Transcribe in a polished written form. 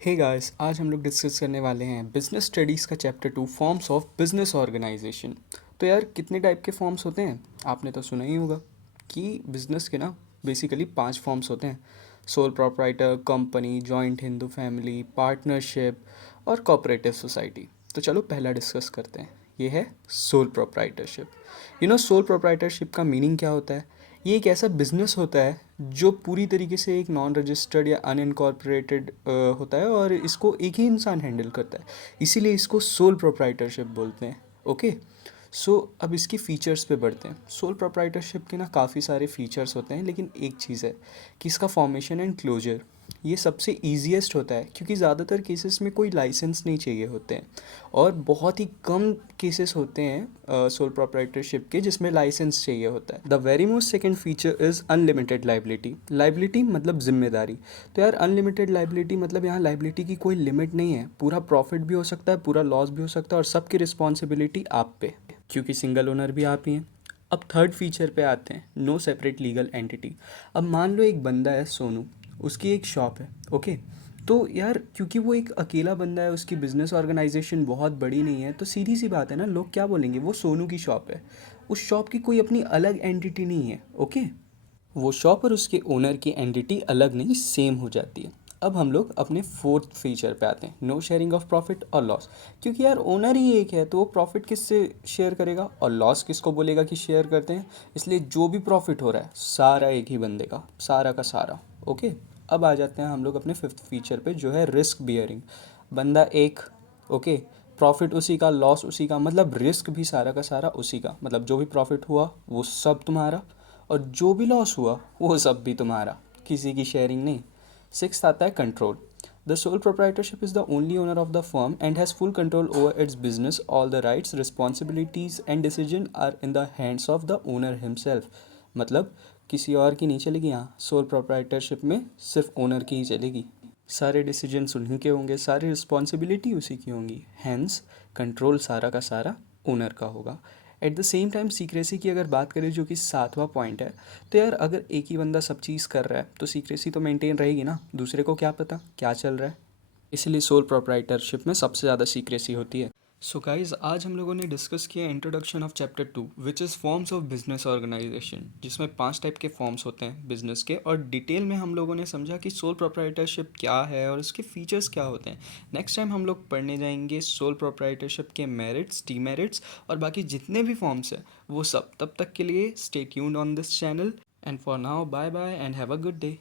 Hey guys, आज हम लोग डिस्कस करने वाले हैं बिजनेस स्टडीज़ का chapter 2 forms of business organisation. तो यार कितने टाइप के फॉर्म्स होते हैं आपने तो सुना ही होगा कि बिजनेस के ना बेसिकली 5 फॉर्म्स होते हैं। Sole proprietor, company, joint Hindu family, partnership और कोऑपरेटिव सोसाइटी। तो चलो पहला डिस्कस करते हैं। ये है सोल प्रोप्राइटरशिप। सोल प्रोप्राइटरशिप का मीनिंग क्या होता है? ये एक ऐसा बिजनेस होता है जो पूरी तरीके से एक नॉन रजिस्टर्ड या अनइनकॉर्पोरेटेड होता है और इसको एक ही इंसान हैंडल करता है। इसीलिए इसको सोल प्रोप्राइटरशिप बोलते हैं। ओके। सो अब इसकी फ़ीचर्स पे बढ़ते हैं। सोल प्रोप्राइटरशिप के ना काफ़ी सारे फीचर्स होते हैं, लेकिन एक चीज़ है कि इसका फॉर्मेशन एंड क्लोजर ये सबसे ईजीएस्ट होता है, क्योंकि ज़्यादातर केसेस में कोई लाइसेंस नहीं चाहिए होते हैं और बहुत ही कम केसेस होते हैं सोल प्रोप्राइटरशिप के जिसमें लाइसेंस चाहिए होता है। The very most second feature is unlimited liability. Liability मतलब जिम्मेदारी। तो यार अनलिमिटेड लाइबिलिटी मतलब यहाँ लाइबिलिटी की कोई लिमिट नहीं है। पूरा प्रॉफिट भी हो सकता है, पूरा लॉस भी हो सकता है और सबकी रिस्पॉन्सिबिलिटी आप पे, क्योंकि सिंगल ओनर भी आप ही हैं। अब थर्ड फीचर पे आते हैं, नो सेपरेट लीगल एंटिटी। अब मान लो एक बंदा है सोनू, उसकी एक शॉप है। ओके। तो यार क्योंकि वो एक अकेला बंदा है, उसकी बिजनेस ऑर्गेनाइजेशन बहुत बड़ी नहीं है, तो सीधी सी बात है ना, लोग क्या बोलेंगे, वो सोनू की शॉप है। उस शॉप की कोई अपनी अलग एंटिटी नहीं है। ओके। वो शॉप और उसके ओनर की एंटिटी अलग नहीं, सेम हो जाती है। अब हम लोग अपने फोर्थ फीचर पे आते हैं, नो शेयरिंग ऑफ प्रॉफिट और लॉस। क्योंकि यार ओनर ही एक है तो वो प्रॉफिट किससे शेयर करेगा और लॉस किसको बोलेगा कि शेयर करते हैं। इसलिए जो भी प्रॉफिट हो रहा है सारा एक ही बंदे का, सारा का सारा। ओके। अब आ जाते हैं हम लोग अपने फिफ्थ फीचर पे, जो है रिस्क बियरिंग। बंदा एक, ओके, प्रॉफिट उसी का, लॉस उसी का, मतलब रिस्क भी सारा का सारा उसी का। मतलब जो भी प्रॉफिट हुआ वो सब तुम्हारा और जो भी लॉस हुआ वो सब भी तुम्हारा, किसी की शेयरिंग नहीं। सिक्स्थ आता है control. The sole proprietorship is the only owner of the firm and has full control over its business. All the rights, responsibilities and decision are in the hands of the owner himself. मतलब किसी और की नहीं चलेगी यहाँ, sole proprietorship में सिर्फ owner की ही चलेगी। सारे डिसीजन उन्हीं के होंगे, सारी रिस्पॉन्सिबिलिटी उसी की होंगी, हैंस कंट्रोल सारा का सारा ओनर का होगा। At the same time secrecy की अगर बात करें, जो कि सातवां पॉइंट है, तो यार अगर एक ही बंदा सब चीज़ कर रहा है तो सीक्रेसी तो मेंटेन रहेगी ना, दूसरे को क्या पता क्या चल रहा है। इसलिए सोल प्रोप्राइटरशिप में सबसे ज़्यादा सीक्रेसी होती है। सो गाइज, आज हम लोगों ने डिस्कस किया introduction of chapter 2 which is forms of business organisation, जिसमें 5 टाइप के फॉर्म्स होते हैं बिजनेस के, और डिटेल में हम लोगों ने समझा कि सोल प्रोप्राइटरशिप क्या है और उसके फीचर्स क्या होते हैं। नेक्स्ट टाइम हम लोग पढ़ने जाएंगे सोल प्रोप्राइटरशिप के मेरिट्स, डीमेरिट्स और बाकी जितने भी फॉर्म्स हैं वो सब। तब तक के लिए stay tuned on this channel and for now bye bye and have a good day.